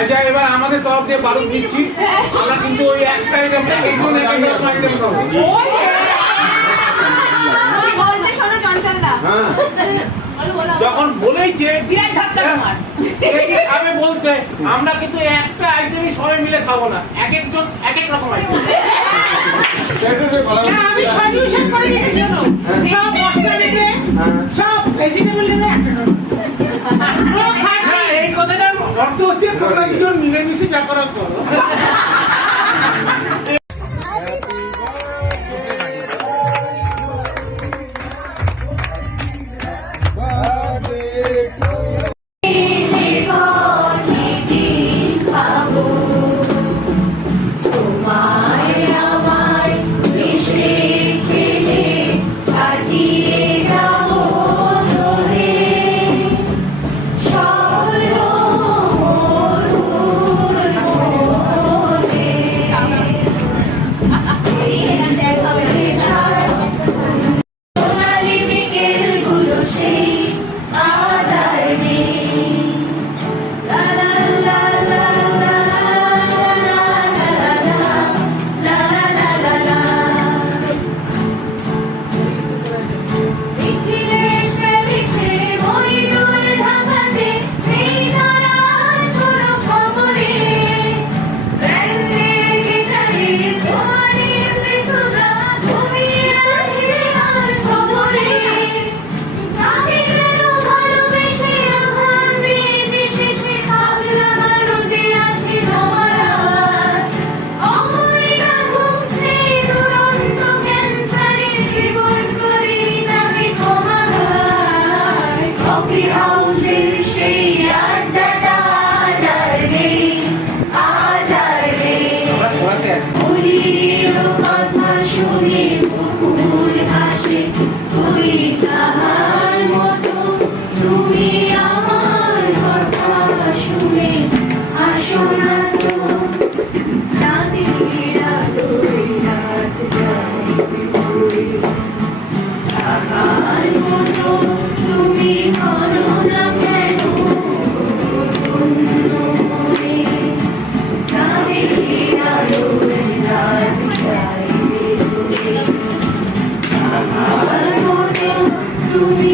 আচ্ছা, এবার আমাদের তরফ দিয়ে বারুদ দিচ্ছি। আমরা কিন্তু ওই একটা আইটেম খাবো। যখন বলেইছে আমি বলতে, আমরা কিন্তু একটা আইটেমই সবাই মিলে খাবো না, এক একজন এক এক রকম আইটেম। আমি সলিউশন করে দিচ্ছি, জানো সব মশলা দেবে, সব ভেজিটেবল দেবে একটা হ্যাঁ, এই কথাটার অর্থ হচ্ছে তোমরা দুজন মিলেমিশে যা করার করো। তুমি